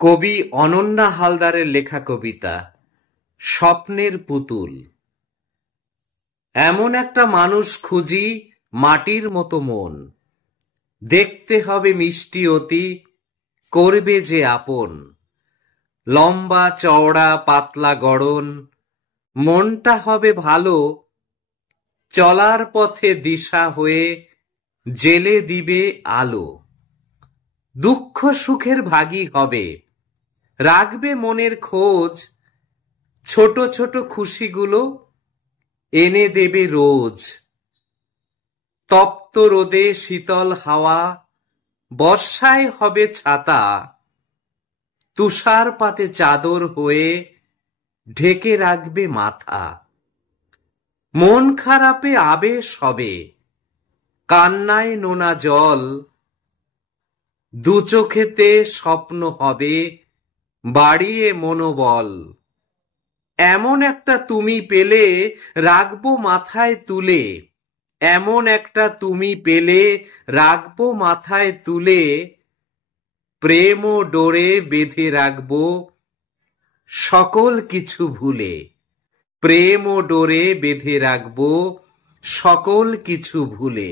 কবি অনন্যা হালদারের লেখা কবিতা স্বপ্নের পুতুল। এমন একটা মানুষ খুঁজি, মাটির মতো মন, দেখতে হবে মিষ্টি অতি, করবে যে আপন। লম্বা চওড়া পাতলা গড়ন, মনটা হবে ভালো, চলার পথে দিশা হয়ে জেলে দিবে আলো। দুঃখ সুখের ভাগী হবে, রাখবে মনের খোঁজ, ছোট ছোট খুশিগুলো এনে দেবে রোজ। তপ্ত রোদে শীতল হাওয়া, বর্ষায় হবে ছাতা, তুষারপাতে চাদর হয়ে ঢেকে রাখবে মাথা। মন খারাপে আবেশ হবে, কান্নায় নোনা জল, দু চোখেতে স্বপ্ন হবে বাড়িয়ে মনোবল। এমন একটা তুমি পেলে রাখবো মাথায় তুলে, এমন একটা তুমি পেলে রাখবো মাথায় তুলে, প্রেম ও ডোরে বেঁধে রাখবো সকল কিছু ভুলে। প্রেম ও ডোরে বেঁধে রাখবো সকল কিছু ভুলে।